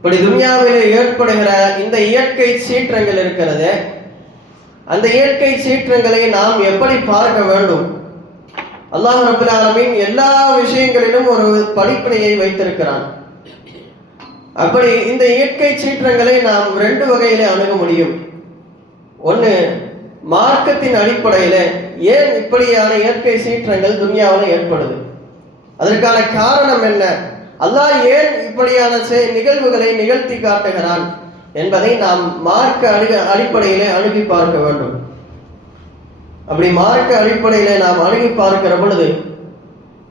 இப்படி துன்யாவிலே ஏற்படுகிற இந்த இயற்கை சீற்றங்கள் இருக்கிறது, அந்த இயற்கை சீற்றங்களை நாம் எப்படி பார்க்க வேண்டும்? அல்லாஹ் ரப்பல் ஆலமீன் எல்லா விஷயங்களிலும் ஒரு படிப்பினையை வைத்திருக்கிறான். அப்படி இந்த இயற்கை சீற்றங்களை நாம் ரெண்டு வகையிலே அணுக முடியும். ஒன்று, மார்க்கத்தின் அடிப்படையில ஏன் இப்படியான இயற்கை சீற்றங்கள் துன்யாவில் ஏற்படுது, அதற்கான காரணம் என்ன, அல்லாஹ் ஏன் இப்படியான நிகழ்வுகளை நிகழ்த்தி காட்டுகிறான் என்பதை நாம் மார்க்க அடிப்படையிலே அணுகி பார்க்க வேண்டும். அப்படி மார்க்க அடிப்படையிலே நாம் அணுகி பார்க்கிற பொழுது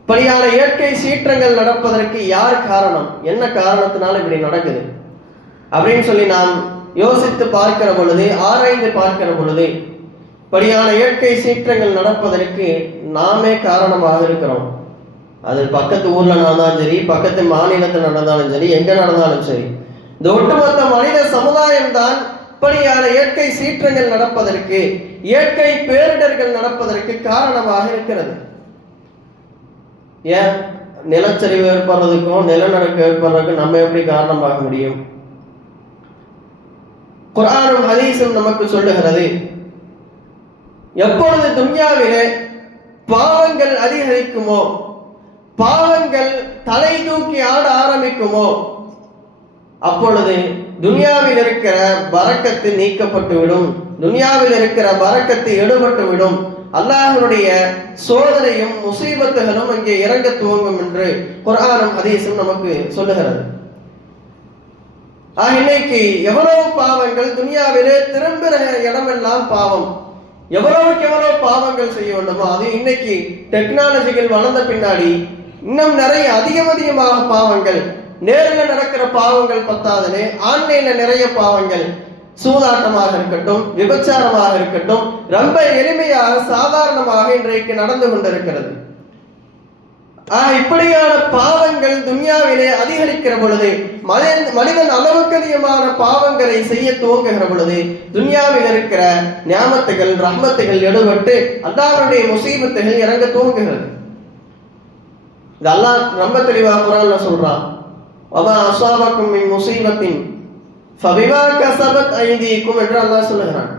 இப்படியான இயற்கை சீற்றங்கள் நடப்பதற்கு யார் காரணம், என்ன காரணத்தினால இப்படி நடக்குது அப்படின்னு சொல்லி நாம் யோசித்து பார்க்கிற பொழுது, ஆராய்ந்து பார்க்கிற பொழுது, இப்படியான இயற்கை சீற்றங்கள் நடப்பதற்கு நாமே காரணமாக இருக்கிறோம். அது பக்கத்து ஊர்ல நடந்தாலும் சரி, பக்கத்து மாநிலத்தில் நடந்தாலும் சரி, எங்க நடந்தாலும் சரி, இந்த ஒட்டுமொத்த மனித சமுதாயம் தான் இப்படியான இயற்கை சீற்றங்கள் நடப்பதற்கு, இயற்கை பேரிடர்கள் நடப்பதற்கு காரணமாக இருக்கிறது. ஏன் நிலச்சரிவு ஏற்படுறதுக்கும் நிலநடுக்கம் ஏற்படுறதுக்கும் நம்ம எப்படி காரணமாக முடியும்? குர்ஆனும் ஹதீஸும் நமக்கு சொல்லுகிறது, எப்பொழுது துன்யாவிலே பாவங்கள் அதிகரிக்குமோ, பாவங்கள் தலை தூக்கி ஆட ஆரம்பிக்குமோ, அப்பொழுது துன்யாவில் இருக்கிற பரக்கத்து நீக்கப்பட்டுவிடும், துன்யாவில் இருக்கிற பரக்கத்து எடுபட்டுவிடும், அல்லாஹ்வுடைய சோதனையும் முசீபத்துகளும் அங்கே இறங்க துவங்கும் என்று குர்ஆனும் ஹதீஸும் நமக்கு சொல்லுகிறது. இன்னைக்கு எவ்வளவு பாவங்கள் துன்யாவிலே திரும்புகிற இடமெல்லாம் பாவம், எவ்வளவுக்கு எவ்வளவு பாவங்கள் செய்ய வேண்டுமோ அது இன்னைக்கு டெக்னாலஜிகள் வளர்ந்த பின்னாடி இன்னும் நிறைய அதிகமாக பாவங்கள், நேரில் நடக்கிற பாவங்கள் பத்தாதனே ஆன்லைன்ல நிறைய பாவங்கள், சூதாட்டமாக இருக்கட்டும், விபச்சாரமாக இருக்கட்டும், ரொம்ப எளிமையாக சாதாரணமாக இன்றைக்கு நடந்து கொண்டிருக்கிறது. இப்படியான பாவங்கள் துன்யாவிலே அதிகரிக்கிற பொழுது, மனிதன் அளவுக்கு அதிகமான பாவங்களை செய்ய துவங்குகிற பொழுது துன்யாவில் இருக்கிற நியாமத்துகள் ரஹ்மத்துகள் எடுபட்டு அல்லாஹ்வுடைய முசீபத்துகள் இறங்க துவங்குகிறது. இது அல்லாஹ் ரொம்ப தெளிவாக குர்ஆன்ல சொல்றான், வமா அஸாபக்கும் மின் முஸீபத்தின் ஃபபிமா கஸபத் ஐதீக்கும் என்று அல்லாஹ் சொல்லுகிறான்.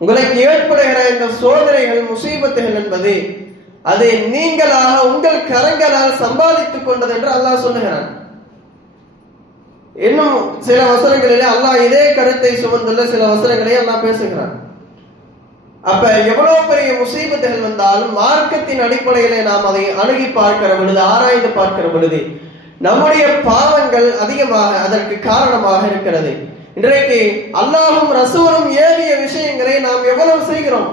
உங்களுக்கு ஏற்படுகிற இந்த சோதனைகள் முசீபத்துகள் என்பது அது நீங்களாக உங்கள் கரங்களால் சம்பாதித்துக் கொண்டது என்று அல்லாஹ் சொல்லுகிறான். இன்னும் சில வசனங்களிலே அல்லாஹ் இதே கருத்தை சுமந்துள்ள சில வசனங்களை அல்லாஹ் பேசுகிறான். அப்ப எவ்வளவு பெரிய முசீபத்துகள் வந்தாலும் மார்க்கத்தின் அடிப்படையிலே நாம் அதை அணுகி பார்க்கிற பொழுது, ஆராய்ந்து பார்க்கிற பொழுது நம்முடைய பாவங்கள் அதிகமாக அதற்கு காரணமாக இருக்கிறது. இன்றைக்கு அல்லாஹும் ரசூலும் ஏவிய விஷயங்களை நாம் எவ்வளவு செய்கிறோம்?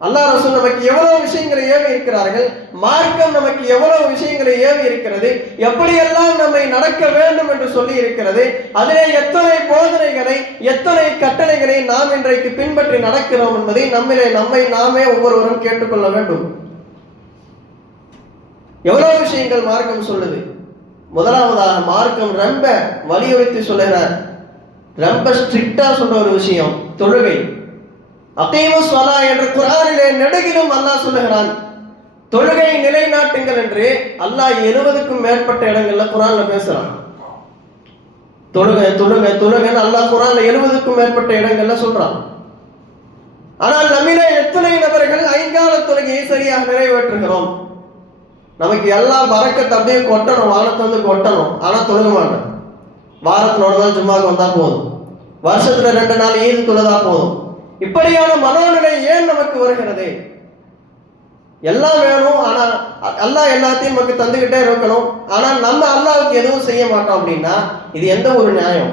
அல்லாஹ் ரசூல் நமக்கு எவ்வளவு விஷயங்களை ஏவி இருக்கிறார்கள், மார்க்கம் நமக்கு எவ்வளவு விஷயங்களை ஏவி இருக்கிறது, எப்படியெல்லாம் நம்மை நடக்க வேண்டும் என்று சொல்லி இருக்கிறது, அதிலே எத்தனை போதனைகளை எத்தனை கட்டளைகளை நாம் இன்றைக்கு பின்பற்றி நடக்கிறோம் என்பதை நம்மை நாமே ஒவ்வொருவரும் கேட்டுக்கொள்ள வேண்டும். எவ்வளவு விஷயங்கள் மார்க்கம் சொல்லுது. முதலாவதாக மார்க்கம் ரொம்ப வலியுறுத்தி சொல்லுகிறார், ரொம்ப ஸ்ட்ரிக்டா சொல்ற ஒரு விஷயம் தொழுகை. அகீமுஸ் ஸலா என்ற குர்ஆனிலே நெடுகிலும் அல்லாஹ் சொல்லுகிறான், தொழுகை நிலைநாட்டுங்கள் என்று அல்லாஹ் 70க்கும் மேற்பட்ட இடங்கள்ல குர்ஆன்ல பேசுறான். தொழுகை தொழுகை தொழுகைன்னு அல்லாஹ் குர்ஆன்ல 70க்கும் மேற்பட்ட இடங்கள்ல சொல்றான். ஆனால் நம்மிலே எத்தனை நபர்கள் ஐங்கால தொழுகையை சரியாக நிறைவேற்றுகிறோம்? நமக்கு எல்லாம் பரக்கத்து அப்படியே கொட்டணும், வானத்தை வந்து கொட்டணும், ஆனா தொழுக மாட்டோம். வாரத்தினோட தான் ஜும்மாக்கு வந்தா போதும், வருஷத்துல 2 நாள் ஈது தொழுதா போதும். இப்படியான மனோநிலை ஏன் நமக்கு வருகிறது? எல்லாம் வேணும், ஆனா அல்லாஹ் எல்லாத்தையும் நமக்கு தந்துகிட்டே இருக்கணும், ஆனா நம்ம அல்லாஹ்வுக்கு எதுவும் செய்ய மாட்டோம் அப்படின்னா இது எந்த ஒரு நியாயம்?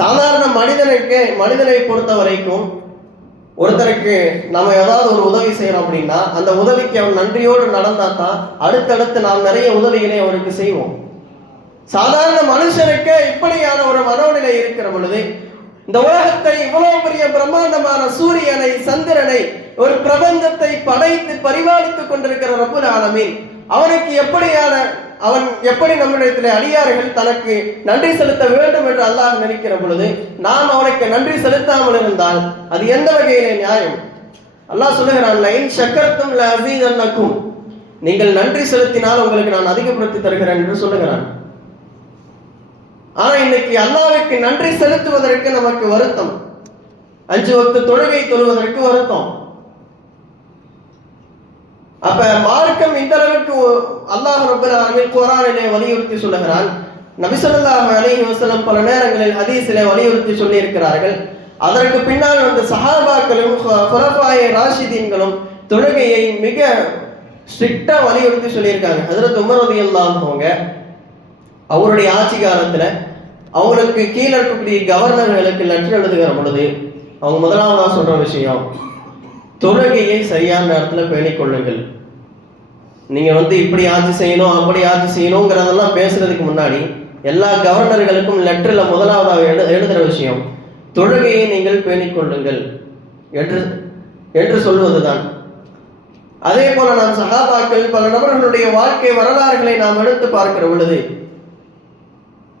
சாதாரண மனிதனை பொறுத்த வரைக்கும் ஒருத்தருக்கு நம்ம ஏதாவது ஒரு உதவி செய்யறோம் அப்படின்னா அந்த உதவிக்கு அவன் நன்றியோடு நடந்தா தான் அடுத்தடுத்து நாம் நிறைய உதவிகளை அவருக்கு செய்வோம். சாதாரண மனுஷனுக்கு இப்படியான ஒரு மனோநிலை இருக்கிற பொழுது இந்த உலகத்தை இவ்வளவு பெரிய பிரம்மாண்டமான சூரியனை சந்திரனை ஒரு பிரபஞ்சத்தை படைத்து பரிபாலித்துக் கொண்டிருக்கிற ரப்புல் ஆலமீன் அவன் எப்படி நம்மிடத்திலே அடியார்கள் தனக்கு நன்றி செலுத்த வேண்டும் என்று அல்லாஹ் நினைக்கிற பொழுது நாம் அவனுக்கு நன்றி செலுத்தாமல் இருந்தால் அது எந்த வகையிலே நியாயம்? அல்லாஹ் சொல்லுகிறான், லைன் ஷக்கர்தும் லஅஸீதன்னக்கும், நீங்கள் நன்றி செலுத்தினால் உங்களுக்கு நான் அதிகப்படுத்தி தருகிறேன் என்று சொல்லுகிறான். ஆனா இன்னைக்கு அல்லாஹ்வுக்கு நன்றி செலுத்துவதற்கு நமக்கு வருத்தம், 5 வக்து தொழுகை தொழுவதற்கு வருத்தம். அப்ப மார்க்கம் இந்த அளவுக்கு அல்லாஹ் ரப்பல் ஆலமீன் குர்ஆனிலே வலியுறுத்தி சொல்லுகிறான். நபி ஸல்லல்லாஹு அலைஹி வஸல்லம் பல நேரங்களில் ஹதீஸிலே வலியுறுத்தி சொல்லி இருக்கிறார்கள். அதற்கு பின்னால் வந்த சஹாபாக்களும் குலஃபாயே ராஷிதீன்களும் தொழுகையை மிக ஸ்ட்ரிக்டா வலியுறுத்தி சொல்லியிருக்காங்க. ஹஜ்ரத் உமர் ரலியல்லாஹு அன்ஹு அவருடைய ஆட்சி காலத்துல அவங்களுக்கு கீழே இருக்கக்கூடிய கவர்னர்களுக்கு லெட்டர் எழுதுகிற பொழுது அவங்க முதலாவதா சொல்ற விஷயம், தொழுகையை சரியான நேரத்தில் பேணிக் கொள்ளுங்கள். நீங்க இப்படி ஆட்சி செய்யணும் அப்படி ஆட்சி செய்யணுங்கிறதெல்லாம் பேசுறதுக்கு முன்னாடி எல்லா கவர்னர்களுக்கும் லெட்டர்ல முதலாவதாக எழுதுற விஷயம், தொழுகையை நீங்கள் பேணிக் கொள்ளுங்கள் என்று சொல்வதுதான். அதே போல நாம் சஹாபாக்கள் பல நபர்களுடைய வாழ்க்கை வரலாறுகளை நாம் எடுத்து பார்க்கிற பொழுது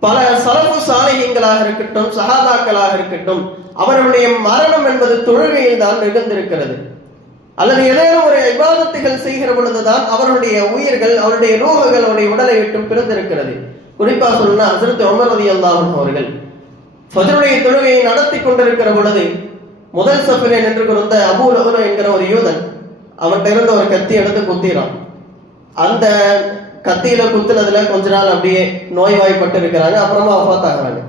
பல சலஃபு சாலிஹீன்களாக இருக்கட்டும், சஹாபாக்களாக இருக்கட்டும், அவர்களுடைய மரணம் என்பது தொழுகையில் தான் நிகழ்ந்திருக்கிறது. அல்லது ஏதேனும் ஒரு இபாதத்துகள் செய்கிற பொழுதுதான் அவர்களுடைய உயிர்கள், அவருடைய ரூஹுகள் அவருடைய உடலை விட்டு பிறந்திருக்கிறது. குறிப்பா சொல்லணும்னா ஹஜ்ரத் உமர் ரலியல்லாஹு அன்ஹு அவர்கள் ஃபஜ்ருடைய தொழுகையை நடத்தி கொண்டிருக்கிற பொழுது முதல் சஃபிலே நின்று கொண்ட அபூ லஹப் என்கிற ஒரு யூதன் அவன்கிட்ட இருந்த ஒரு கத்தி எடுத்து குத்திறான். அந்த கத்தியில குத்துனதுல கொஞ்ச நாள் அப்படியே நோய்வாய்ப்பட்டு இருக்கிறாங்க, அப்புறமா வஃபாத் ஆகிறாங்க.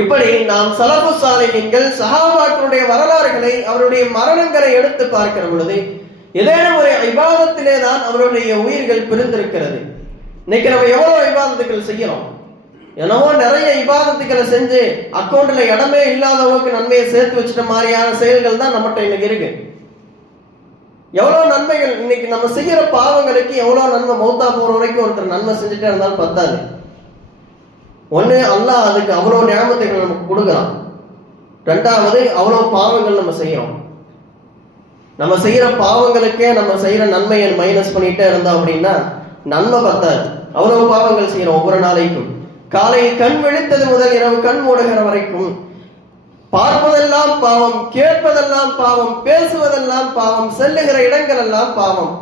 இப்படி நாம் சலஃபு சாலிஹீன்கள் சஹாபாக்களுடைய வரலாறுகளை, அவருடைய மரணங்களை எடுத்து பார்க்கிற பொழுது ஏதேனும் ஒரு இபாதத்திலே தான் அவருடைய உயிர்கள் பிரிந்திருக்கிறது. இன்னைக்கு நம்ம எவ்வளவு இபாதத்துக்கள் செய்யறோம், என்னவோ நிறைய இபாதத்துக்களை செஞ்சு அக்கௌண்ட்ல இடமே இல்லாதவங்களுக்கு நன்மையை சேர்த்து வச்சுட்ட மாதிரியான செயல்கள் தான் நம்மகிட்ட இன்னைக்கு இருக்கு. எவ்வளவு நன்மைகள் இன்னைக்கு நம்ம செய்யற பாவங்களுக்கு எவ்வளவு நன்மை, மௌத்தா போற வரைக்கும் ஒருத்தர் நன்மை செஞ்சுட்டே இருந்தாலும் பத்தாது. ஒண்ணு அல்லாஹ் அதுக்கு அவ்வளவு நியாமத்துகள் நமக்கு கொடுக்கலாம், ரெண்டாவது அவ்வளவு பாவங்கள் நம்ம செய்யறோம். நம்ம செய்யற பாவங்களுக்கே நம்ம செய்யற நன்மையை மைனஸ் பண்ணிட்டே இருந்தோம் அப்படின்னா நன்மை பத்தாது. அவ்வளவு பாவங்கள் செய்யறோம் ஒவ்வொரு நாளைக்கும். காலை கண் விழித்தது முதல் இரவு கண் மூடுகிற வரைக்கும் பார்ப்பதெல்லாம் பாவம், கேட்பதெல்லாம் பாவம், பேசுவதெல்லாம் பாவம், செல்லுகிற இடங்கள் எல்லாம் பாவம்.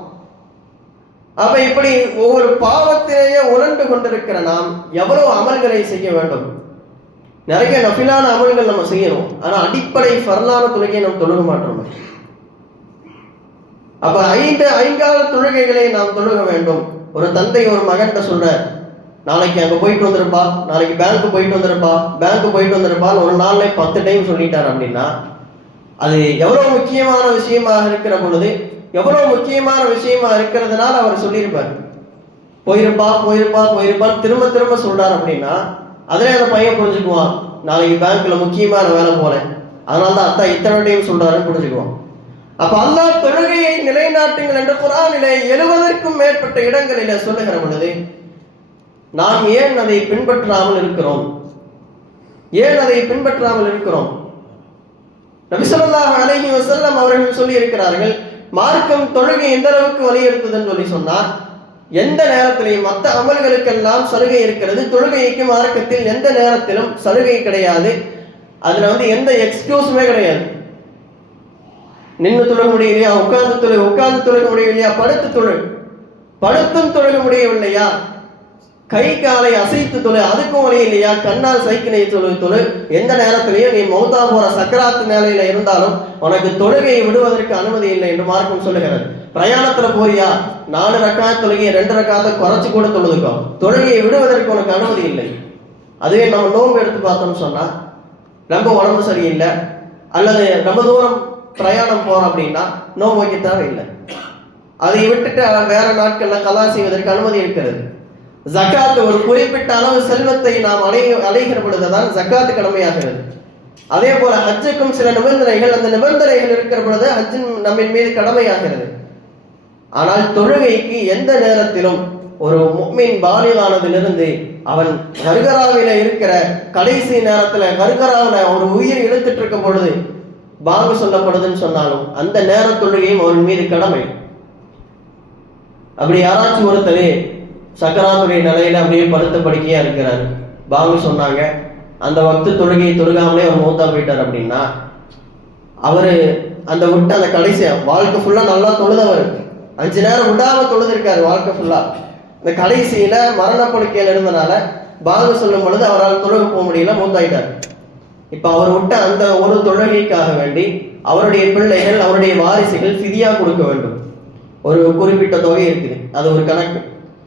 அப்ப இப்படி ஒவ்வொரு பாவத்திலேயே உணர்ந்து கொண்டிருக்கிற நாம் எவ்வளவு அமல்களை செய்ய வேண்டும். நிறைய நஃபிலான அமல்கள் நம்ம செய்யணும், ஆனா அடிப்படை ஃபர்லான தொழுகையை நம்ம தொழுக மாட்டோம். அப்ப ஐங்கால தொழுகைகளை நாம் தொழுக வேண்டும். ஒரு தந்தை ஒரு மகன்கிட்ட சொல்ற, நாளைக்கு அங்க போயிட்டு வந்திருப்பா, நாளைக்கு பேங்க்கு போயிட்டு வந்திருப்பா, ஒரு நாள்ல 10 டைம் சொல்லிட்டார் அப்படின்னா அது எவ்வளவு முக்கியமான விஷயமாக இருக்கிற பொழுது, எவ்வளவு முக்கியமான விஷயமா இருக்கிறதுனால அவர் சொல்லியிருப்பார். போயிருப்பா திரும்ப திரும்ப சொல்றார் அப்படின்னா அதுல அந்த பையன் புரிஞ்சுக்குவான், நாளைக்கு பேங்க்ல முக்கியமான வேலை போறேன், அதனாலதான் அத்தா இத்தனை டைம் சொல்றாருன்னு புரிஞ்சுக்குவான். அப்ப அல்லாஹ் தொழுகையை நிலைநாட்டுங்கள் என்று குர்ஆனிலே 70க்கும் மேற்பட்ட இடங்களிலே சொல்லுகிற பொழுது நாம் ஏன் அதை பின்பற்றாமல் இருக்கிறோம்? நபி ஸல்லல்லாஹு அலைஹி வஸல்லம் அவர்கள் சொல்லி இருக்கிறார்கள், மார்க்கம் தொழுகை எந்த அளவுக்கு வலியுறுத்துதுன்னு சொல்லி சொன்னார், எந்த நேரத்திலையும் மற்ற அமல்களுக்கெல்லாம் சலுகை இருக்கிறது, தொழுகைக்கு மார்க்கத்தில் எந்த நேரத்திலும் சலுகை கிடையாது. அதுல எந்த எக்ஸ்கியூஸுமே கிடையாது. நின்று தொழுக முடியலையா, உட்கார்ந்து தொழுக முடியலையா, படுத்தும் தொழுக முடியவில்லையா, கை காலை அசைத்து தொழு, அதுக்கும் வழி இல்லையா, கண்ணால் சைக்கிளை தொழு, எந்த நேரத்திலையும் நீ மௌத்தா போற சக்கராத்து நிலையில இருந்தாலும் உனக்கு தொழுகையை விடுவதற்கு அனுமதி இல்லை என்று மார்க்கம் சொல்லுகிறது. பிரயாணத்துல போறியா, 4 ரக்காத் தொழுகையை 2 ரக்காத்தை குறைச்சு கூட தொழுதுக்கோ, தொழுகையை விடுவதற்கு உனக்கு அனுமதி இல்லை. அதுவே நம்ம நோன்பு எடுத்து பார்த்தோம்னு சொன்னா, ரொம்ப உடம்பு சரியில்லை அல்லது ரொம்ப தூரம் பிரயாணம் போறோம் அப்படின்னா நோன்பு வைக்க தேவையில்லை, அதை விட்டுட்டு வேற நாட்கள்ல கலா செய்வதற்கு அனுமதி இருக்கிறது. ஜக்காத் ஒரு குறிப்பிட்ட அளவு செல்வத்தை நாம் அடைகிற பொழுதுதான் ஜக்காத்து கடமையாகிறது. அதே போல ஹஜ்ஜுக்கும் சில நிபந்தனைகள், அந்த நிபந்தனைகள் இருக்கிற பொழுது ஹஜ் நம்மின் மீது கடமையாகிறது. ஆனால் தொழுகைக்கு எந்த நேரத்திலும் ஒரு முஃமின் பாலிகானதிலிருந்து அவன் கர்கராவில இருக்கிற கடைசி நேரத்துல கர்கராவில ஒரு உயிர் இழுத்துட்டு இருக்கும் பொழுது பாங்கு சொல்லப்படுதுன்னு சொன்னாலும் அந்த நேர தொழுகையும் அவன் மீது கடமை. அப்படி யாராச்சும் ஒருத்தரே சக்கராத்துடைய நிலையில அப்படியே படுத்த படுக்கையா இருக்கிறார், பாங்கு சொன்னாங்க, அந்த வக்து தொழுகையை தொழுகாமலே அவர் மௌத்தா போயிட்டார் அப்படின்னா அவரு அந்த விட்டு அந்த கடைசி வாழ்க்கை ஃபுல்லா நல்லா தொழுதவர், 5 நேரம் விடாம தொழுதிருக்காரு வாழ்க்கை ஃபுல்லா, இந்த கடைசியில மரணப்படுக்கையில் இருந்தனால பாங்கு சொல்லும் பொழுது அவரால் தொழுக போக முடியல, மூத்தாயிட்டார். இப்ப அவர் விட்ட அந்த ஒரு தொழுகைக்காக வேண்டி அவருடைய பிள்ளைகள், அவருடைய வாரிசுகள் ஃபிதியா கொடுக்க வேண்டும். ஒரு குறிப்பிட்ட தொகை இருக்குது, அது ஒரு கணக்கு.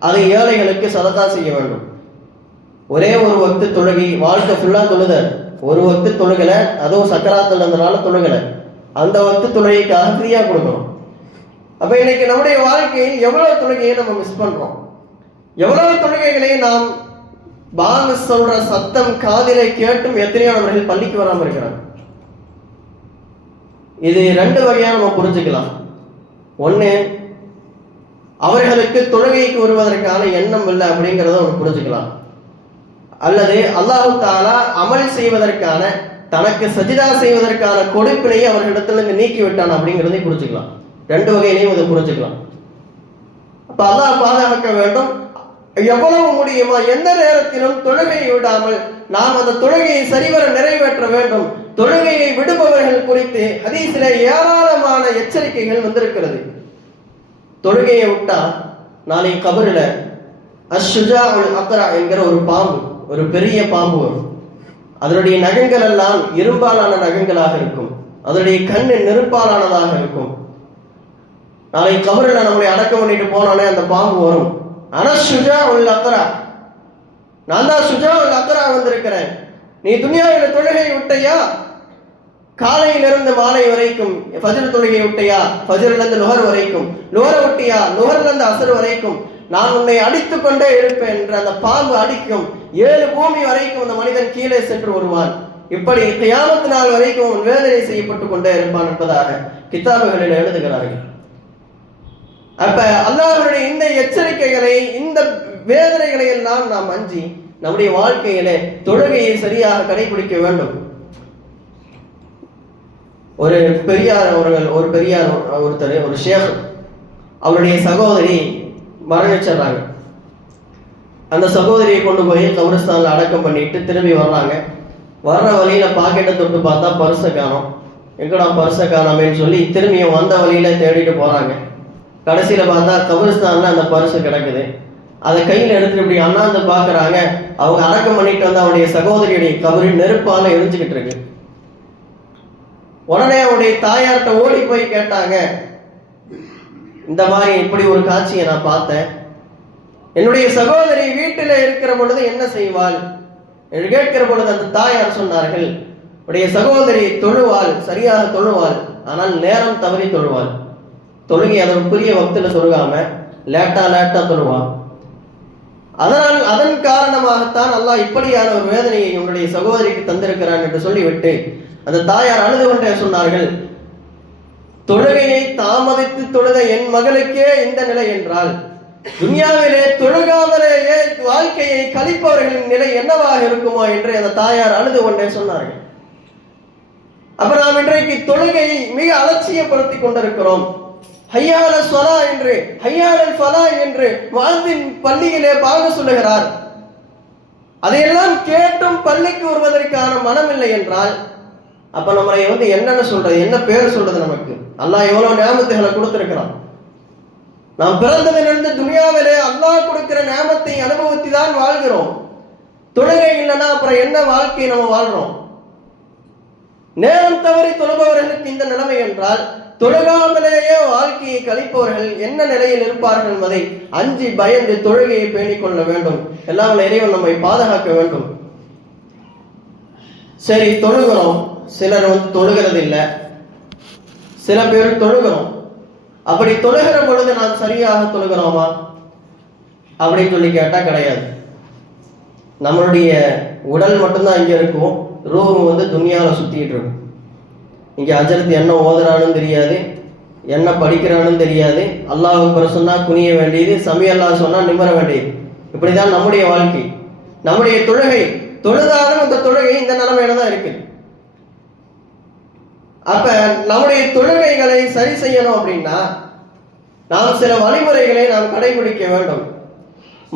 அதை ஏழைகளுக்கு சதகா செய்ய வேண்டும். ஒரே ஒரு வக்து தொழுகை, வாழ்க்கை ஃபுல்லா தொழுதார், ஒரு வக்து தொழுகல, அதுவும் சக்கராத்தில் இருந்தனால தொழுகல, அந்த வக்து தொழுகைக்காக ஃப்ரீயா கொடுக்கணும். அப்ப இன்னைக்கு நம்முடைய வாழ்க்கையில் எவ்வளவு தொழுகையை நம்ம மிஸ் பண்றோம், எவ்வளவு தொழுகைகளை நாம் பாங்கு சொல்ற சத்தம் காதிலை கேட்டும் எத்தனையோ நபர்கள் பள்ளிக்கு வராம இருக்கிறாங்க. இது ரெண்டு வகையா நம்ம புரிஞ்சுக்கலாம். ஒண்ணு, அவர்களுக்கு தொழுகைக்கு வருவதற்கான எண்ணம் இல்லை அப்படிங்கிறத நம்ம புரிஞ்சுக்கலாம். அல்லது அல்லாஹு தஆலா அமல் செய்வதற்கான, தனக்கு சஜிதா செய்வதற்கான கொடுப்பினையை அவர்களிடத்திலிருந்து நீக்கி விட்டான் அப்படிங்கிறதை புரிஞ்சுக்கலாம். ரெண்டு வகையிலையும் இதை புரிஞ்சுக்கலாம். அப்ப அல்லாஹ் பாதுகாக்க வேண்டும். எவ்வளவு முடியுமோ எந்த நேரத்திலும் தொழுகையை விடாமல் நாம் அந்த தொழுகையை சரிவர நிறைவேற்ற வேண்டும். தொழுகையை விடுபவர்கள் குறித்து ஹதீஸிலே ஏராளமான எச்சரிக்கைகள் வந்திருக்கிறது. தொழுகையை விட்டா நாளை கபரில் அஷ்ஷுஜாஉல் அக்ரா என்கிற ஒரு பாம்பு, ஒரு பெரிய பாம்பு வரும். அதனுடைய நகங்கள் எல்லாம் இரும்பாலான நகங்களாக இருக்கும், அதனுடைய கண்ணு நெருப்பாலானதாக இருக்கும். நாளை கபரில் நம்மளை அடக்கம் பண்ணிட்டு போனோடனே அந்த பாம்பு வரும். ஆனா ஷுஜாஉல் அக்ரா, நான் தான் ஷுஜாஉல் அக்ரா வந்திருக்கிறேன். நீ துனியாவில தொழுகை விட்டையா, காலையிலிருந்து மாலை வரைக்கும் ஃபஜ்ர் தொழுகை விட்டையா, ஃபஜ்ர்ல இருந்து லுஹர் வரைக்கும், லுஹர் விட்டியா, லுஹர்ல இருந்து அஸ்ர் வரைக்கும் நான் உன்னை அடித்து கொண்டே இருப்பேன் என்று அந்த பாம்பு அடிக்கும். 7 பூமி வரைக்கும் அந்த மனிதன் கீழே சென்று வருவான். இப்படி கியாமத் நாள் வரைக்கும் அவன் வேதனை செய்யப்பட்டு கொண்டே இருப்பான் என்பதாக கிதாபுகளில் எழுதுகிறார்கள். அப்ப அல்லாஹ்வுடைய இந்த எச்சரிக்கைகளை, இந்த வேதனைகளை எல்லாம் நாம் அஞ்சி நம்முடைய வாழ்க்கையிலே தொழுகையை சரியாக கடைபிடிக்க வேண்டும். ஒரு பெரியார் அவர்கள், ஒருத்தர், ஒரு ஷேக், அவருடைய சகோதரி மரணிச்சிடுறாங்க. அந்த சகோதரியை கொண்டு போய் கபரிஸ்தான்ல அடக்கம் பண்ணிட்டு திரும்பி வர்றாங்க. வர்ற வழியில பாக்கெட்டை தொட்டு பார்த்தா பர்ஸை காணோம். எங்கடா பர்ஸை காணாமேன்னு சொல்லி திரும்பியும் வந்த வழியில தேடிட்டு போறாங்க. கடைசியில பார்த்தா கபரிஸ்தான்ல அந்த பர்ஸு கிடக்குது. அதை கையில எடுத்துட்டு இப்படி அண்ணாந்து பாக்குறாங்க. அவங்க அடக்கம் பண்ணிட்டு வந்து அவருடைய சகோதரியுடைய கபரி நெருப்பால எரிஞ்சுக்கிட்டு இருக்கு. உடனே அவருடைய தாயார்கிட்ட ஓடி போய் கேட்டாங்க, இந்த மாதிரி இப்படி ஒரு காட்சியை நான் பார்த்தேன், என்னுடைய சகோதரி வீட்டில இருக்கிற பொழுது என்ன செய்வாள் என்று கேட்கிற பொழுது அந்த தாயார் சொன்னார்கள், உடைய சகோதரி தொழுவாள், சரியாக தொழுவாள், ஆனால் நேரம் தவறி தொழுவாள். தொழுகை அதற்குரிய வக்தில தொழுகாம லேட்டா தொழுவாள். அதன் காரணமாகத்தான் அல்லாஹ் இப்படியான ஒரு வேதனையை உன்னுடைய சகோதரிக்கு தந்திருக்கிறான் என்று சொல்லிவிட்டு அந்த தாயார் அழுது கொண்டே சொன்னார்கள், தொழுகையை தாமதித்து தொழுத என் மகளுக்கே இந்த நிலை என்றால் துன்யாவிலே தொழுகாமலேயே வாழ்க்கையை கழிப்பவர்களின் நிலை என்னவாக இருக்குமோ என்று அந்த தாயார் அழுது கொண்டே சொன்னார்கள். அப்ப நாம் இன்றைக்கு தொழுகையை மிக அலட்சியப்படுத்தி கொண்டிருக்கிறோம். ஹையால ஸலா என்று, ஹையால் ஃபலா என்று முஅத்தின் பள்ளியிலே பாங்க சொல்லுகிறார். அதையெல்லாம் கேட்டும் பள்ளிக்கு வருவதற்கான மனம் இல்லை என்றால் அப்ப நம்மளை என்னன்னு சொல்றது, என்ன பேர் சொல்றது? நமக்கு அல்லாஹ் எவ்வளவு நியாமத்துகளை கொடுத்திருக்கிறான். நாம் பிறந்ததிலிருந்து துனியாவிலே அல்லாஹ் கொடுக்கிற நியாமத்தை அனுபவித்து தான் வாழ்கிறோம். தொழுகை இல்லைன்னா அப்புறம் என்ன வாழ்க்கையை நம்ம வாழ்றோம்? நேரம் தவறி தொழுபவர்களுக்கு இந்த நிலைமை என்றால் தொழுகாமலேயே வாழ்க்கையை கழிப்பவர்கள் என்ன நிலையில் இருப்பார்கள் என்பதை அஞ்சி பயந்து தொழுகையை பேணிக் கொள்ள வேண்டும். எல்லாம் இறைவன் நம்மை பாதுகாக்க வேண்டும். சரி, தொழுகிறோம். சிலர் தொழுகிறது இல்லை, சில பேர் தொழுகிறோம். அப்படி தொழுகிற பொழுது நாம் சரியாக தொழுகிறோமா அப்படின்னு சொல்லி கேட்டா கிடையாது. நம்மளுடைய உடல் மட்டும்தான் இங்க இருக்கும், ரூஹ் துனியாவில் சுத்திட்டு இருக்கும். இங்க ஹஜ்ரத் என்ன ஓதுறான்னு தெரியாது, என்ன படிக்கிறான்னு தெரியாது. அல்லாஹ் அக்பர் சொன்னா குனிய வேண்டியது, சமி அல்லாஹ் சொன்னா நிம்மற வேண்டியது. இப்படிதான் நம்முடைய வாழ்க்கை. நம்முடைய தொழுகை, தொழுதாலும் அந்த தொழுகை இந்த நிலைமையில தான் இருக்குது. அப்ப நம்முடைய தொழுகைகளை சரி செய்யணும் அப்படின்னா நாம் சில வழிமுறைகளை நாம் கடைபிடிக்க வேண்டும்.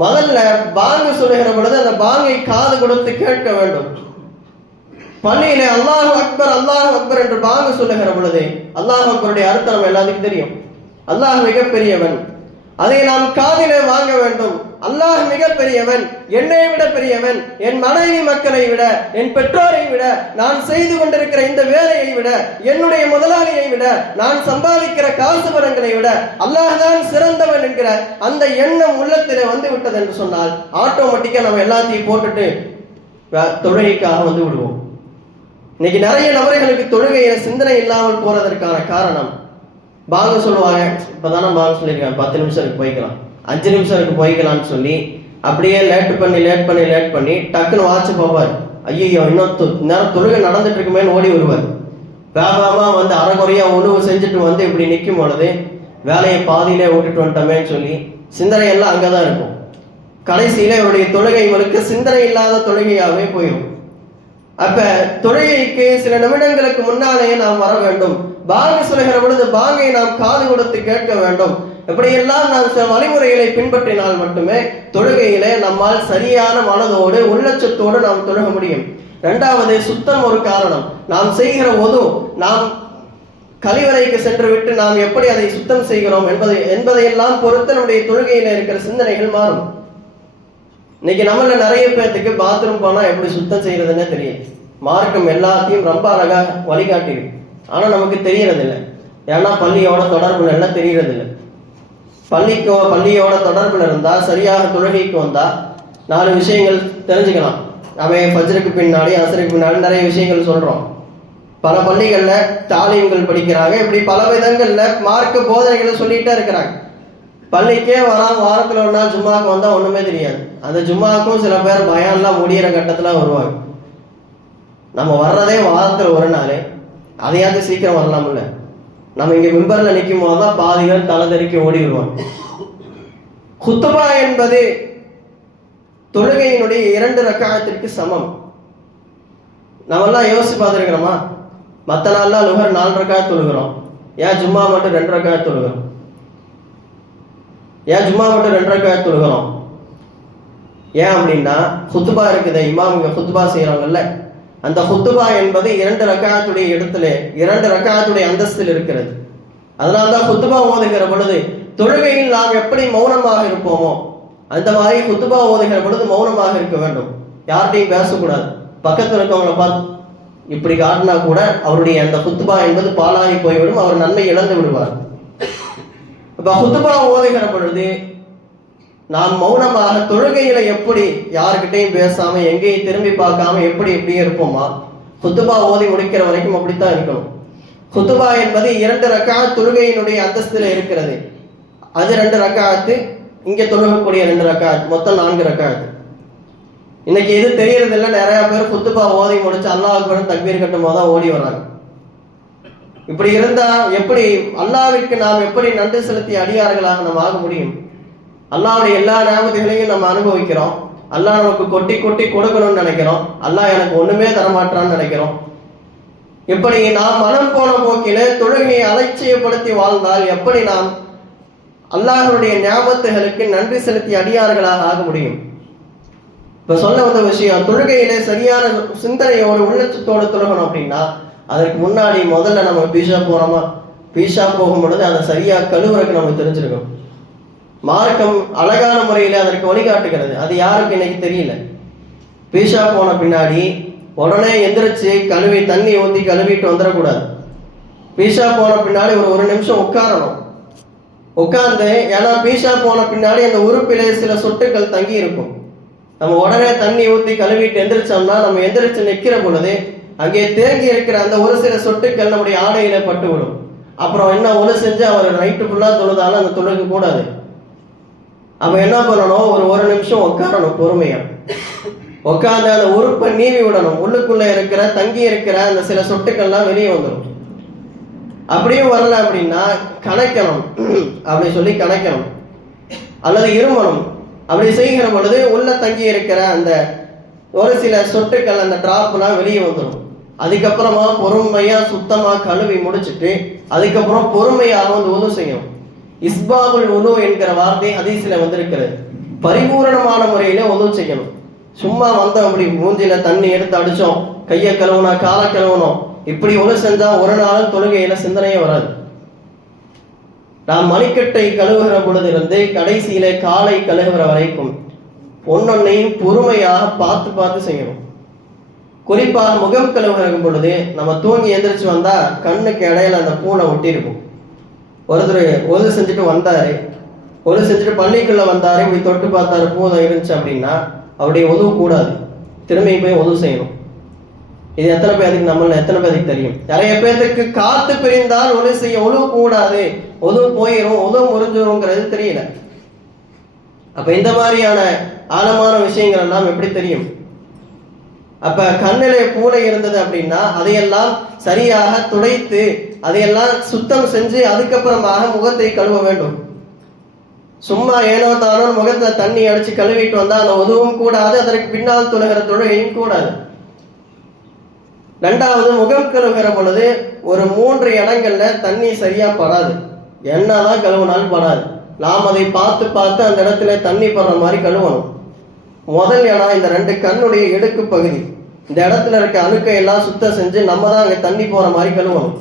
முதல்ல பாங்கு சொல்லுகிற பொழுது அந்த பாங்கை காது கொடுத்து கேட்க வேண்டும். பள்ளியிலே அல்லாஹ் அக்பர் என்று பாங்கு சொல்லுகிற பொழுது அல்லாஹ் அக்பருடைய அர்த்தம் எல்லாத்துக்கும் தெரியும். அல்லாஹ் மிகப்பெரியவன், அதை நாம் காதிலே வாங்க வேண்டும். அல்லாஹ் மிக பெரியவன், என்னை விட பெரியவன், என் மனைவி மக்களை விட, என் பெற்றோரை விட, நான் செய்து கொண்டிருக்கிற இந்த வேலையை விட, என்னுடைய முதலாளியை விட, நான் சம்பாதிக்கிற காசு பணங்களை விட அல்லாஹ் தான் சிறந்தவன் என்கிற அந்த எண்ணம் உள்ளத்திலே வந்து விட்டது என்று சொன்னால் ஆட்டோமேட்டிக்கா நம்ம எல்லாத்தையும் போட்டுட்டு தொழுகைக்காக வந்து விடுவோம். இன்னைக்கு நிறைய நபர்களுக்கு தொழுகையில சிந்தனை இல்லாமல் போறதற்கான காரணம், பாங்க சொல்லுவாங்க, இப்பதானே பாங்க சொல்லியிருக்காங்க, 10 நிமிஷம் இருக்கு போய்க்கலாம், 5 நிமிஷம் இருக்கு போய்க்கலாம்னு சொல்லி அப்படியே லேட் பண்ணி டக்குன்னு வாட்ச் போவார். ஐயோ இன்னும் நேரம் தொழுகை நடந்துட்டு இருக்குமேன்னு ஓடி வருவார். வேகமா வந்து அரைகுறையா உணவு செஞ்சுட்டு வந்து இப்படி நிற்கும் பொழுது வேலையை பாதியிலே விட்டுட்டு வந்துட்டோமேன்னு சொல்லி சிந்தனை எல்லாம் அங்கதான் இருக்கும். கடைசியில இவருடைய தொழுகை இவருக்கு சிந்தனை இல்லாத தொழுகையாகவே போயிடும். அப்ப தொழுகைக்கு சில நிமிடங்களுக்கு முன்னாலேயே நாம் வர வேண்டும். பாங்கு சொல்லுகிற பொழுது பாங்கை நாம் காது கொடுத்து கேட்க வேண்டும். எப்படியெல்லாம் நாம் சில வழிமுறைகளை பின்பற்றினால் மட்டுமே தொழுகையிலே நம்மால் சரியான மனதோடு உள்ளச்சத்தோடு நாம் தொழுக முடியும். இரண்டாவது, சுத்தம் ஒரு காரணம். நாம் செய்கிற ஒது, நாம் கழிவறைக்கு சென்று விட்டு நாம் எப்படி அதை சுத்தம் செய்கிறோம் என்பதையெல்லாம் பொறுத்து நம்முடைய தொழுகையில இருக்கிற சிந்தனைகள் மாறும். இன்னைக்கு நம்மள நிறைய பேர்த்துக்கு பாத்ரூம் போனா எப்படி சுத்தம் செய்யறதுன்னே தெரியும். மார்க்கம் எல்லாத்தையும் ரொம்ப அழகா வழிகாட்டிருக்கு, ஆனா நமக்கு தெரியறது இல்லை. ஏன்னா பள்ளியோட தொடர்புல எல்லாம் தெரியறது இல்லை. பள்ளியோட தொடர்புல இருந்தா சரியாக தொழுகைக்கு வந்தா 4 விஷயங்கள் தெரிஞ்சுக்கலாம். நம்ம ஃபஜ்ருக்கு பின்னாடி அசருக்கு பின்னாடி நிறைய விஷயங்கள் சொல்றோம். பல பள்ளிகள்ல தாலீம்கள் படிக்கிறாங்க, இப்படி பல விதங்கள்ல மார்க்க போதனைகளை சொல்லிட்டே இருக்கிறாங்க. பள்ளிக்கே வாரத்துல ஒரு நாள் ஜும்மாவுக்கு வந்தா ஒண்ணுமே தெரியாது. அந்த ஜும்மாவுக்கும் சில பேர் பயான்லாம் முடிகிற கட்டத்துல வருவாங்க. நம்ம வர்றதே வாரத்துல ஒரு நாள், அதையாவது சீக்கிரம் வரலாம்ல. நம்ம இங்க மிம்பர்ல நிற்கும் போதுதான் பாதிகள் தலைதறிக்க ஓடி வருவாங்க. குத்துபா என்பது தொழுகையினுடைய 2 ரக்காத்திற்கு சமம். நம்மெல்லாம் யோசிச்சு பார்த்துருக்கிறோமா? மற்ற நாள்லாம் லுஹர் 4 ரக்காத் தொழுகிறோம், ஏன் ஜும்மா மட்டும் 2 ரக்காத் தொழுகிறோம்? ஏன் அப்படின்னா குத்துபா இருக்குது, இமாமுங்க குத்துபா செய்யறாங்கல்ல, அந்த குத்துபா என்பது 2 ரக்காத்துடைய இடத்துல 2 ரக்காத்துடைய அந்தஸ்தில் இருக்கிறது. அதனால்தான் குத்துபா ஓதுகிற பொழுது தொழுகையில் நாம் எப்படி மௌனமாக இருப்போமோ அந்த மாதிரி குத்துபா ஓதுகிற பொழுது மௌனமாக இருக்க வேண்டும். யார்கிட்டையும் பேசக்கூடாது. பக்கத்தில் இருக்கவங்களை பார்த்து இப்படி காட்டினா கூட அவருடைய அந்த குத்துபா என்பது பாலாகி போய்விடும், அவர் நன்மை இழந்து விடுவார். அப்ப குத்துபா ஓதுகிற பொழுது நாம் மௌனமாக தொழுகையில எப்படி யாருக்கிட்டையும் பேசாம எங்கேயும் திரும்பி பார்க்காம எப்படியே இருப்போமா, குத்துபா ஓதி முடிக்கிற வரைக்கும் அப்படித்தான் இருக்கணும். குத்துபா என்பது 2 ரக்காத் தொழுகையினுடைய அந்தஸ்தில இருக்கிறது. அது 2 ரக்காத்து, இங்க தொழுகக்கூடிய 2 ரக்காத், மொத்தம் 4 ரக்காத்து. இன்னைக்கு இது தெரியறது இல்லை. நிறைய பேர் குத்துபா ஓதி முடிச்சு அல்லாஹ் அக்பர் தக்பீர் கட்டும் போதுதான் ஓடி வராங்க. இப்படி இருந்தா எப்படி அல்லாஹ்விற்கு நாம் எப்படி நன்றி செலுத்திய அடியார்களாக நாம் ஆக முடியும்? அல்லாஹ்வுடைய எல்லா நியாமத்துகளையும் நம்ம அனுபவிக்கிறோம். அல்லாஹ் நமக்கு கொட்டி கொட்டி கொடுக்கணும்னு நினைக்கிறோம். அல்லாஹ் எனக்கு ஒண்ணுமே தரமாட்டான்னு நினைக்கிறோம். இப்படி நாம் மனம் போன போக்கில தொழுகையை அலட்சியப்படுத்தி வாழ்ந்தால் எப்படி நாம் அல்லாஹ்வுடைய நியாமத்துகளுக்கு நன்றி செலுத்திய அடியார்களாக ஆக முடியும்? இப்ப சொல்ல வந்த விஷயம், தொழுகையில சரியான சிந்தனையோடு உள்ளச்சத்தோடு தொழுகணும் அப்படின்னா அதற்கு முன்னாடி முதல்ல நம்ம பீஷா போகும் பொழுது அதை சரியா கழுவுறதுக்கு நம்ம தெரிஞ்சிருக்கணும். மார்க்கம் அழகான முறையில அதற்கு வழிகாட்டுகிறது. அது யாருக்கு இன்னைக்கு தெரியல. பீஷா போன பின்னாடி உடனே எந்திரிச்சு கழுவி தண்ணி ஊற்றி கழுவிட்டு வந்துடக்கூடாது. பீஷா போன பின்னாடி ஒரு நிமிஷம் உட்காரணும். உட்கார்ந்து, ஏன்னா பீஷா போன பின்னாடி அந்த உறுப்பிலே சில சொட்டுக்கள் தங்கி இருக்கும். நம்ம உடனே தண்ணி ஊற்றி கழுவிட்டு எந்திரிச்சோம்னா நம்ம எந்திரிச்சு நிற்கிற பொழுது அங்கே தேங்கி இருக்கிற அந்த ஒரு சில சொட்டுக்கள் நம்முடைய ஆடையில பட்டுவிடும். அப்புறம் என்ன ஒன்று செஞ்சு அவர் நைட்டு ஃபுல்லா தொழுதாலும் அந்த தொழுக கூடாது. அப்ப என்ன பண்ணணும், ஒரு நிமிஷம் உட்காரணும். பொறுமையா உட்கார்ந்து அந்த உறுப்பை நீவி விடணும். உள்ளுக்குள்ள இருக்கிற தங்கி இருக்கிற அந்த சில சொட்டுக்கள்லாம் வெளியே வந்துடும். அப்படியும் வரல அப்படின்னா கணக்கணும், அப்படி சொல்லி கணக்கணும் அல்லது இருமணும். அப்படி செய்கிற பொழுது உள்ள தங்கி இருக்கிற அந்த ஒரு சில சொட்டுக்கள் அந்த டிராப்லாம் வெளியே வந்துடும். அதுக்கப்புறமா பொறுமையா சுத்தமா கழுவி முடிச்சுட்டு அதுக்கப்புறம் பொறுமையாக வந்து உது செய்யணும். இஸ்பாகுல் உது என்கிற வார்த்தை ஹதீஸ்ல வந்திருக்கிறது. பரிபூரணமான முறையில உது செய்யணும். சும்மா வந்தோம் அப்படி மூஞ்சில தண்ணி எடுத்து அடிச்சோம், கையை கழுவணும், காலை கழுவணும், இப்படி ஒன்று செஞ்சா ஒரு நாளும் தொழுகையில சிந்தனையே வராது. நாம் மணிக்கட்டை கழுவுகிற பொழுதிலிருந்து கடைசியில காலை கழுவுகிற வரைக்கும் ஒன்னொன்னையும் பொறுமையாக பார்த்து பார்த்து செய்யணும். குறிப்பாக முகம் கழுவுகிற பொழுது நம்ம தூங்கி எந்திரிச்சு வந்தா கண்ணுக்கு இடையில அந்த பூனை ஒட்டி இருக்கும். ஒருத்தர் ஒது செஞ்சுட்டு வந்தாரு, ஒது செஞ்சுட்டு பள்ளிக்குள்ள வந்தாரு, இப்படி தொட்டு பார்த்தாரு பூனை இருந்துச்சு அப்படின்னா அவருடைய உதவு கூடாது, திரும்பி போய் உதவு செய்யணும். இது எத்தனை பேருக்கு எத்தனை பேருக்கு தெரியும்? நிறைய பேருக்கு காத்து பிரிந்தால் உதவு செய்ய உதவு கூடாது, உதவு போயிடும், உதவு முறிஞ்சிரும்ங்கிறது தெரியல. அப்ப இந்த மாதிரியான ஆழமான விஷயங்கள் எல்லாம் எப்படி தெரியும்? அப்ப கண்ணிலே பூனை இருந்தது அப்படின்னா அதையெல்லாம் சரியாக துடைத்து அதையெல்லாம் சுத்தம் செஞ்சு அதுக்கப்புறமாக முகத்தை கழுவ வேண்டும். சும்மா ஏனோ தானோ முகத்தை தண்ணி அடிச்சு கழுவிட்டு வந்தா அந்த உதவும் கூடாது, அதற்கு பின்னால் தொழுகிற தொழுகையும் கூடாது. ரெண்டாவது, முகம் கழுவுகிற பொழுது ஒரு 3 இடங்கள்ல தண்ணி சரியா படாது, என்னதான் கழுவுனாலும் படாது. நாம் அதை பார்த்து பார்த்து அந்த இடத்துல தண்ணி படுற மாதிரி கழுவணும். முதல் இடம் இந்த 2 கண்ணுடைய இடுக்கு பகுதி, இந்த இடத்துல இருக்க அணுக்கை எல்லாம் சுத்தம் செஞ்சு நம்ம தான் அங்கே தண்ணி போற மாதிரி கழுவணும்.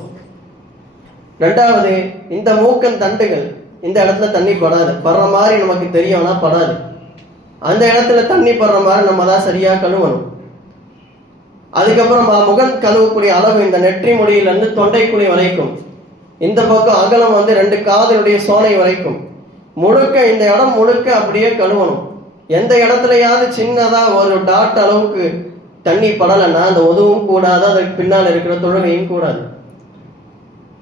ரெண்டாவது, இந்த மூக்கன் தண்டுகள், இந்த இடத்துல தண்ணி படாது, படுற மாதிரி நமக்கு தெரியும்னா படாது, அந்த இடத்துல தண்ணி படுற மாதிரி நம்ம தான் சரியா கழுவணும். அதுக்கப்புறம் முகம் கழுவக்கூடிய அளவு இந்த நெற்றி முடியிலிருந்து தொண்டைக்குழி வரைக்கும், இந்த பக்கம் அகலம் 2 காதலுடைய சோனை வரைக்கும் முழுக்க இந்த இடம் முழுக்க அப்படியே கழுவணும். எந்த இடத்துலயாவது சின்னதா ஒரு டாட் அளவுக்கு தண்ணி படலைன்னா அந்த உதவும் கூடாது, அதற்கு பின்னால் இருக்கிற தொழுகையும் கூடாது.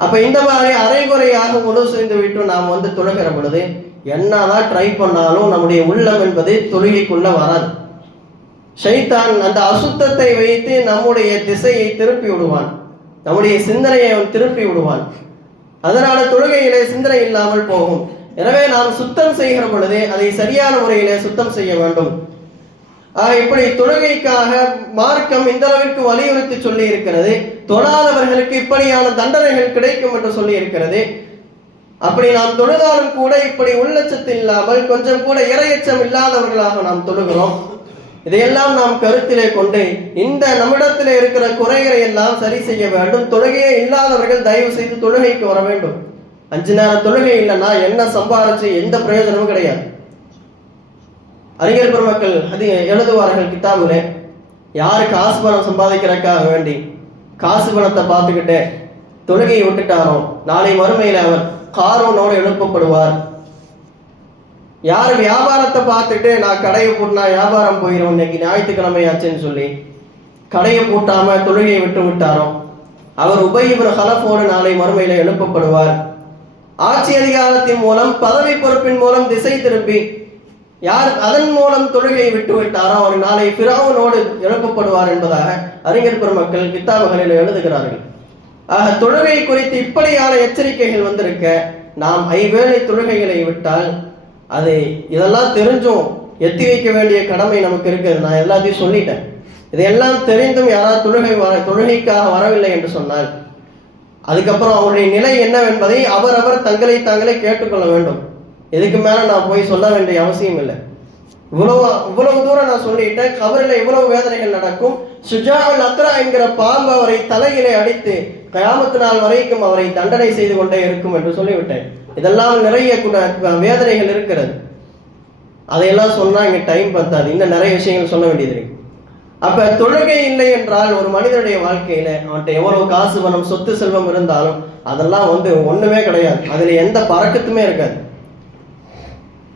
அப்ப இந்த மாதிரி அரைகுறையாக உணவு செய்து விட்டு நாம் தொழுகிற பொழுது என்னதான் ட்ரை பண்ணாலும் நம்முடைய உள்ளம் என்பது தொழுகைக்குள்ள வராது. ஷைத்தான் அந்த அசுத்தத்தை வைத்து நம்முடைய திசையை திருப்பி விடுவான், நம்முடைய சிந்தனையை அவன் திருப்பி விடுவான். அதனால தொழுகையிலே சிந்தனை இல்லாமல் போகும். எனவே நாம் சுத்தம் செய்கிற பொழுது அதை சரியான முறையிலே சுத்தம் செய்ய வேண்டும். இப்படி தொழுகைக்காக மார்க்கம் இந்த அளவிற்கு வலியுறுத்தி சொல்லி இருக்கிறது. தொழாதவர்களுக்கு இப்படியான தண்டனைகள் கிடைக்கும் என்று சொல்லி இருக்கிறது. அப்படி நாம் தொழுதாலும் கூட இப்படி உள்ளச்சத்து இல்லாமல் கொஞ்சம் கூட இறையச்சம் இல்லாதவர்களாக நாம் தொழுகிறோம். இதையெல்லாம் நாம் கருத்திலே கொண்டு இந்த நம்மிடத்திலே இருக்கிற குறைகளை எல்லாம் சரி செய்ய வேண்டும். தொழுகையே இல்லாதவர்கள் தயவு செய்து தொழுகைக்கு வர வேண்டும். 5 நேர தொழுகை இல்லைன்னா என்ன சம்பாரிச்சு எந்த பிரயோஜனமும் கிடையாது. அறிஞர் பெருமக்கள் அது எழுதுவார்கள் கிதாபுலே, யாரு காசு பணம் சம்பாதிக்கிறதுக்காக வேண்டி காசு பணத்தை பார்த்துக்கிட்டே தொழுகையை விட்டுட்டாரோ நாளை மறுமையில அவர் காரோனோடு எழுப்பப்படுவார். யார் வியாபாரத்தை பார்த்துட்டு நான் கடையை போட்டுனா வியாபாரம் போயிடும், இன்னைக்கு ஞாயிற்றுக்கிழமை ஆச்சுன்னு சொல்லி கடையை பூட்டாம தொழுகையை விட்டு விட்டாரோ அவர் உபய் இப்னு ஹலஃபோடு நாளை மறுமையில எழுப்பப்படுவார். ஆட்சி அதிகாரத்தின் மூலம் பதவி பொறுப்பின் மூலம் திசை திருப்பி யார் அதன் மூலம் தொழுகையை விட்டு விட்டாரோ அவர் நாளை ஃபிரௌனோடு எழுப்பப்படுவார் என்பதாக அறிஞர் பெருமக்கள் கித்தாபுகளில் எழுதுகிறார்கள். ஆக தொழுகை குறித்து இப்படியான எச்சரிக்கைகள் வந்திருக்க நாம் 5 வேளை தொழுகைகளை விட்டால் அது இதெல்லாம் தெரிஞ்சும் எத்தி வைக்க வேண்டிய கடமை நமக்கு இருக்கிறது. நான் எல்லாத்தையும் சொல்லிட்டேன். இதையெல்லாம் தெரிந்தும் யாராவது தொழுகைக்காக வரவில்லை என்று சொன்னால் அதுக்கப்புறம் அவருடைய நிலை என்னவென்பதை அவரவர் தங்களை தாங்களே கேட்டுக்கொள்ள வேண்டும். இதுக்கு மேல நான் போய் சொல்ல வேண்டிய அவசியம் இல்லை. இவ்வளவு தூரம் நான் சொல்லிட்டேன். கபரில் இவ்வளவு வேதனைகள் நடக்கும். சுஜாவுல் அத்ரா என்கிற பாம்பு அவரை தலையிலே அடித்து கயாமத்து நாள் வரைக்கும் அவரை தண்டனை செய்து கொண்டே இருக்கும் என்று சொல்லிவிட்டேன். இதெல்லாம் நிறைய வேதனைகள் இருக்கிறது. அதையெல்லாம் சொன்னா இங்க டைம் பத்தாது, இன்னும் நிறைய விஷயங்கள் சொல்ல வேண்டியது இருக்கு. அப்ப தொழுகை இல்லை என்றால் ஒரு மனிதனுடைய வாழ்க்கையில அவன்கிட்ட எவ்வளவு காசு பணம் சொத்து செல்வம் இருந்தாலும் அதெல்லாம் ஒண்ணுமே கிடையாது, அதுல எந்த பறக்கத்துமே இருக்காது.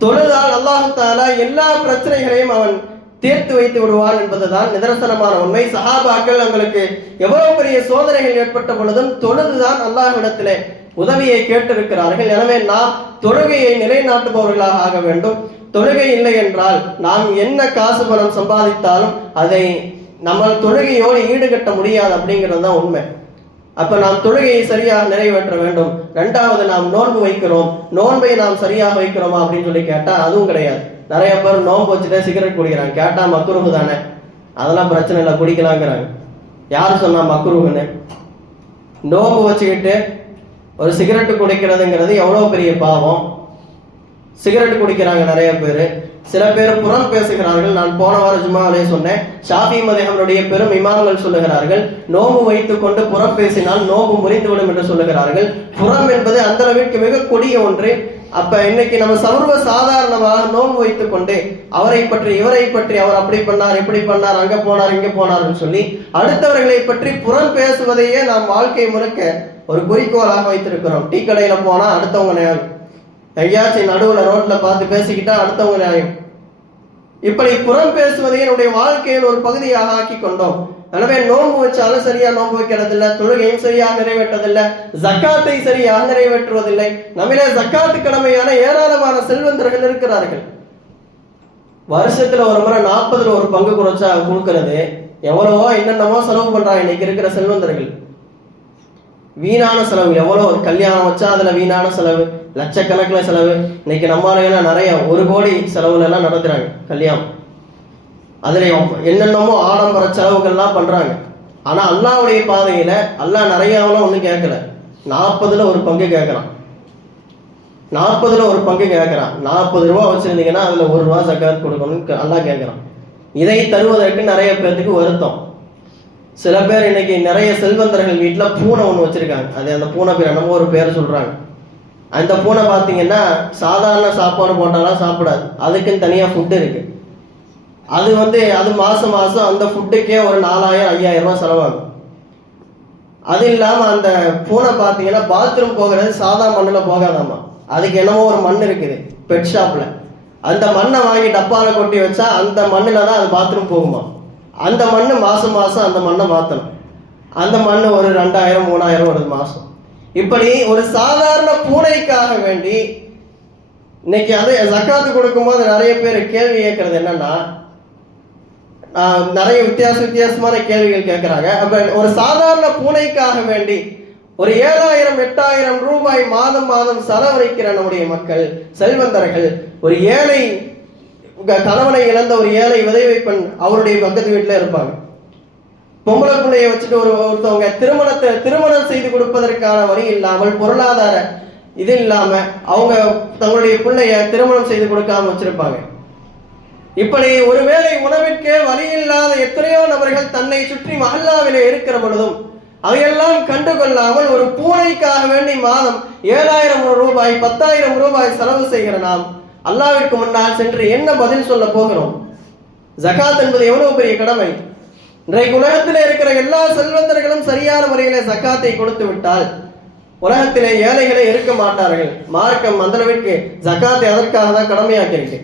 தொழுதால் அல்லாஹ் தஆலா எல்லா பிரச்சனைகளையும் அவன் தீர்த்து வைத்து விடுவான் என்பதுதான் நிதர்சனமான உண்மை. சஹாபாக்கள் அவங்களுக்கு எவ்வளவு பெரிய சோதனைகள் ஏற்பட்ட பொழுதும் தொழுதுதான் அல்லாஹ்விடத்திலே உதவியை கேட்டிருக்கிறார்கள். எனவே நாம் தொழுகையை நிலைநாட்டுபவர்களாக ஆக வேண்டும். தொழுகை இல்லை என்றால் நாம் என்ன காசு பணம் சம்பாதித்தாலும் அதை நம்ம தொழுகையோடு ஈடுகட்ட முடியாது அப்படிங்கிறது தான் உண்மை. அப்ப நாம் தொழுகையை சரியாக நிறைவேற்ற வேண்டும். 2வது, நாம் நோன்பு வைக்கிறோம், நோன்பை நாம் சரியாக வைக்கிறோமா அப்படின்னு சொல்லி கேட்டா அதுவும் கிடையாது. நிறைய பேர் நோன்பு வச்சுட்டே சிகரெட் குடிக்கிறாங்க. கேட்டா மக்ரூஹ் தானே, அதெல்லாம் பிரச்சனை இல்லை, குடிக்கலாங்கிறாங்க. யாரு சொன்னா மக்ரூஹ்னு? நோன்பு வச்சுக்கிட்டு ஒரு சிகரெட்டு குடிக்கிறதுங்கிறது எவ்வளோ பெரிய பாவம். சிகரெட் குடிக்கிறாங்க நிறைய பேர். சில பேர் புறம் பேசுகிறார்கள். நான் போன வாரம் ஜும்மாவிலே சொன்னேன், ஷாஃபி மذஹபுடைய பெரும் இமாம்கள் சொல்லுகிறார்கள், நோன்பு வைத்துக் கொண்டு புறம் பேசினால் நோன்பு முறிந்துவிடும் என்று சொல்லுகிறார்கள். புறம் என்பது அந்த அளவிற்கு மிக கொடிய ஒன்று. அப்ப இன்னைக்கு நம்ம சர்வ சாதாரணமாக நோன்பு வைத்துக் கொண்டு அவரை பற்றி இவரை பற்றி, அவர் அப்படி பண்ணார் இப்படி பண்ணார் அங்க போனார் இங்க போனார்னு சொல்லி அடுத்தவர்களை பற்றி புறம் பேசுவதையே நாம் வாழ்க்கை முழுக்க ஒரு குறிக்கோளாக வைத்திருக்கிறோம். டீ கடையில போனா அடுத்தவங்க நியாயம், எங்கேயாச்சும் நடுவுல ரோட்ல பார்த்து பேசிக்கிட்டா அடுத்தவங்க நியாயம். இப்படி புறம் பேசுவதை என்னுடைய வாழ்க்கையில் ஒரு பகுதியாக ஆக்கி கொண்டோம். எனவே நோன்பு வச்சாலும் சரியா நோன்பு வைக்கிறதில்லை, தொழுகையும் சரியாக நிறைவேற்றதில்லை, ஜக்காத்தை சரியாக நிறைவேற்றுவதில்லை. நம்மளே ஜக்காத்து கடமையான ஏராளமான செல்வந்தர்கள் இருக்கிறார்கள். வருஷத்துல ஒரு முறை 40 ஒரு பங்கு குறைச்சா கொடுக்கறது எவ்வளவோ என்னென்னமோ செலவு பண்றாங்க இன்னைக்கு இருக்கிற செல்வந்தர்கள். வீணான செலவு எவ்வளோ, கல்யாணம் வச்சா அதுல வீணான செலவு, லட்சக்கணக்கில் செலவு. இன்னைக்கு நம்மளால நிறைய 1 கோடி செலவுல எல்லாம் நடத்துறாங்க கல்யாணம். அதுல என்னென்னமோ ஆடம்பர செலவுகள்லாம் பண்றாங்க. ஆனா அல்லாஹ்வுடைய பாதையில அல்லாஹ் நிறையாவெல்லாம் ஒன்றும் கேட்கல, 40 ஒரு பங்கு கேட்கறான். 40 ஒரு பங்கு கேட்கறான். 40 ரூபா வச்சிருந்தீங்கன்னா அதுல 1 ரூபா ஜக்காத் கொடுக்கணும்னு அல்லாஹ் கேட்கறான். இதை தருவதற்கு நிறைய பேருக்கு வருத்தம். சில பேர் இன்னைக்கு நிறைய செல்வந்தர்கள் வீட்டுல பூனை ஒண்ணு வச்சிருக்காங்க. அது அந்த பூனை பேர் என்னமோ ஒரு பேர் சொல்றாங்க. அந்த பூனை பாத்தீங்கன்னா சாதாரண சாப்பாடு போட்டாலும் சாப்பிடாது, அதுக்குன்னு தனியா ஃபுட் இருக்கு. அது மாசம் அந்த ஃபுட்டுக்கே ஒரு 4000-5000 ரூபாய் செலவாகும். அது இல்லாம அந்த பூனை பாத்தீங்கன்னா பாத்ரூம் போகிறது சாதா மண்ணுல போகாதாமா, அதுக்கு என்னமோ ஒரு மண் இருக்குது பெட் ஷாப்ல. அந்த மண்ணை வாங்கி டப்பால கொட்டி வச்சா அந்த மண்ணுல தான் அது பாத்ரூம் போகுமா. அந்த மண்ணு மாசம் அந்த மண்ணை மாத்தணும். அந்த மண்ணு ஒரு 2000-3000 வருது மாசம். இப்படி ஒரு சாதாரண பூனைக்காக வேண்டி இன்னைக்கு அதை ஜக்காத்து கொடுக்கும்போது நிறைய பேர் கேள்வி கேட்கறது என்னன்னா, நிறைய வித்தியாசமான கேள்விகள் கேட்கிறாங்க. அப்ப ஒரு சாதாரண பூனைக்காக வேண்டி ஒரு 7000-8000 ரூபாய் மாதம் செலவழிக்கிற நம்முடைய மக்கள் செல்வந்தர்கள், ஒரு ஏழை கணவனை இழந்த ஒரு ஏழை விதவை பெண் அவருடைய பக்கத்து வீட்டுல இருப்பாங்க. பொம்பளை பிள்ளைய வச்சுட்டு ஒருத்தவங்க திருமணம் செய்து கொடுப்பதற்கான வழி இல்லாமல், பொருளாதார இது இல்லாம அவங்க தங்களுடைய பிள்ளைய திருமணம் செய்து கொடுக்காம வச்சிருப்பாங்க. இப்படி ஒருவேளை உணவிற்கே வழி இல்லாத எத்தனையோ நபர்கள் தன்னை சுற்றி மஹல்லாவிலே இருக்கிற பொழுதும் அவையெல்லாம் கண்டுகொள்ளாமல் ஒரு பூனைக்காக வேண்டி மாதம் 7000 ரூபாய் 10,000 ரூபாய் செலவு செய்கிற நாம் அல்லாஹ்விற்கு முன்னால் சென்று என்ன பதில் சொல்ல போகிறோம்? ஜகாத் என்பது எவ்வளவு பெரிய கடமை. இன்றைக்கு உலகத்திலே இருக்கிற எல்லா செல்வந்தர்களும் சரியான முறையிலே ஜகாத்தை கொடுத்து விட்டால் உலகத்திலே ஏழைகளே இருக்க மாட்டார்கள். மார்க்கம் அந்த அளவிற்கு ஜகாத்தை அதற்காக தான் கடமையாக்கி இருக்கு.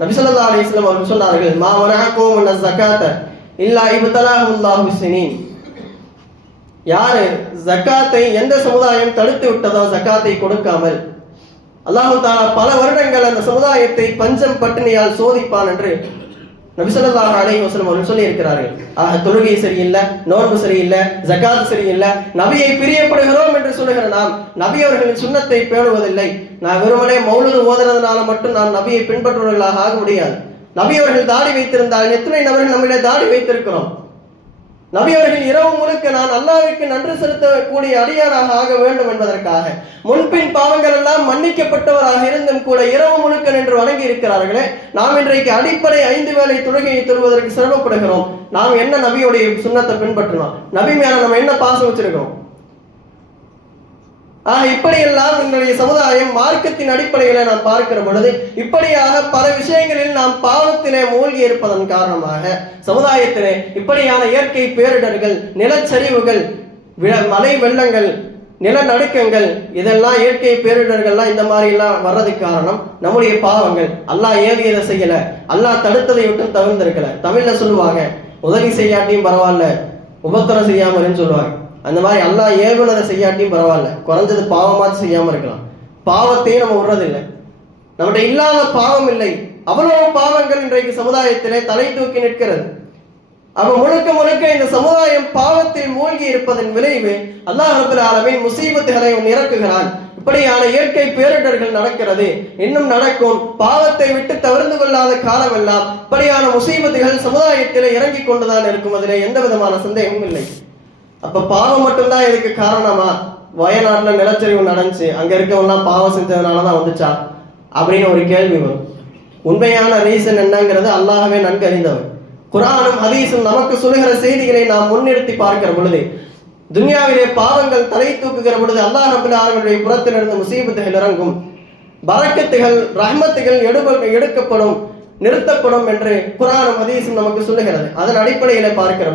நபி ஸல்லல்லாஹு அலைஹி வஸல்லம் அவர்கள் சொன்னார்கள், மா மனஅகும் மின ஸகாத இல்லா இப்தலாஹுல்லாஹு பிஸ்ஸினீன். யாரு ஜகாத்தை எந்த சமுதாயம் தடுத்து விட்டதோ ஜகாத்தை கொடுக்காமல், அல்லாஹ் தஆலா பல வருடங்கள் அந்த சமுதாயத்தை பஞ்சம் பட்டினியால் சோதிப்பான் என்று நபி ஸல்லல்லாஹு அலைஹி வஸல்லம் அவர்கள் சொல்லி இருக்கிறார்கள். தொழுகை சரியில்லை, நோன்பு சரியில்லை, ஜகாத் சரியில்லை, நபியை பிரியப்படுகிறோம் என்று சொல்லுகிற நாம் நபி அவர்களின் சுன்னத்தை பேணுவதில்லை. நான் வெறுமனே மௌலூது ஓதுறதுனால மட்டும் நான் நபியை பின்பற்றுவர்களாக ஆக முடியாது. நபி அவர்கள் தாடி வைத்திருந்தால் எத்தனை நபர்கள் நம்மிலே தாடி வைத்திருக்கிறோம்? நபி அவர்கள் இரவு முழுக்க நான் அல்லாஹ்விற்கு நன்றி செலுத்தக்கூடிய அடியாராக ஆக வேண்டும் என்பதற்காக முன்பின் பாவங்கள் எல்லாம் மன்னிக்கப்பட்டவராக இருந்தும் கூட இரவு முழுக்க நின்று வணங்கி இருக்கிறார்களே. நாம் இன்றைக்கு அடிப்படை 5 வேளை தொழுகையை தொழுவதற்கு சிரமப்படுகிறோம். நாம் என்ன நபியுடைய சுன்னத்தை பின்பற்றணும்? நபி மேல நம்ம என்ன பாசம் வச்சிருக்கிறோம்? இப்படியெல்லாம் என்னுடைய சமுதாயம் மார்க்கத்தின் அடிப்படையில நாம் பார்க்கிற பொழுது இப்படியாக பல விஷயங்களில் நாம் பாவத்திலே மூழ்கி இருப்பதன் காரணமாக சமுதாயத்திலே இப்படியான இயற்கை பேரிடர்கள், நிலச்சரிவுகள், மழை வெள்ளங்கள், நிலநடுக்கங்கள், இதெல்லாம் இயற்கை பேரிடர்கள்லாம் இந்த மாதிரி எல்லாம் வர்றதுக்கு காரணம் நம்முடைய பாவங்கள். அல்லாஹ் ஏவியதை செய்யல, அல்லாஹ் தடுத்ததை விட்டு தவிர்த்திருக்கல. தமிழ்ல சொல்லுவாங்க, உதவி செய்யாட்டியும் பரவாயில்ல உபத்திரம் செய்யாமன்னு சொல்லுவாங்க. அந்த மாதிரி அல்லாஹ் ஏவுனதை செய்யாட்டியும் பரவாயில்ல, குறைஞ்சது பாவமாச்சு செய்யாம இருக்கலாம். பாவத்தையும் நம்ம விடுறதில்லை. நம்மகிட்ட இல்லாத பாவம் இல்லை. அவ்வளவு பாவங்கள் இன்றைக்கு சமுதாயத்திலே தலை தூக்கி நிற்கிறது. அப்ப முழுக்க இந்த சமுதாயம் பாவத்தில் மூழ்கி இருப்பதன் விளைவு அல்லாஹ் ரப்பல் ஆலமீன் முசீபத்துகளை இறக்குகிறான். இப்படியான இயற்கை பேரிடர்கள் நடக்கிறது, இன்னும் நடக்கும். பாவத்தை விட்டு தவிர்த்து கொள்ளாத காலமெல்லாம் இப்படியான முசீபத்துகள் சமுதாயத்திலே இறங்கி கொண்டுதான் இருக்கும். அதிலே எந்த விதமான சந்தேகமும் இல்லை. அப்ப பாவம் மட்டும்தான் இதுக்கு காரணமா? வயநாட்டுல நிலச்சரிவு நடந்துச்சு, அங்க இருக்கவங்கலாம் பாவம் செஞ்சதுனாலதான் வந்துச்சா அப்படின்னு ஒரு கேள்வி வரும். உண்மையான ரீசன் என்னங்கிறது அல்லாஹ்வே நன்கு அறிந்தவர். குர்ஆனும் ஹதீஸும் நமக்கு சொல்லுகிற செய்திகளை நாம் முன்னிறுத்தி பார்க்கிற பொழுது, துன்யாவிலே பாவங்கள் தலை தூக்குகிற பொழுது அல்லாஹ் ரப்பல் ஆலமீனுடைய புறத்திலிருந்து முசீபத்துகள் இறங்கும், பரக்கத்துகள் ரஹ்மத்துகள் எடுக்கப்படும், நிறுத்தப்படும் என்று குர்ஆனும் ஹதீஸும் நமக்கு சொல்லுகிறது. அதன் அடிப்படையில் பார்க்கிறோம்.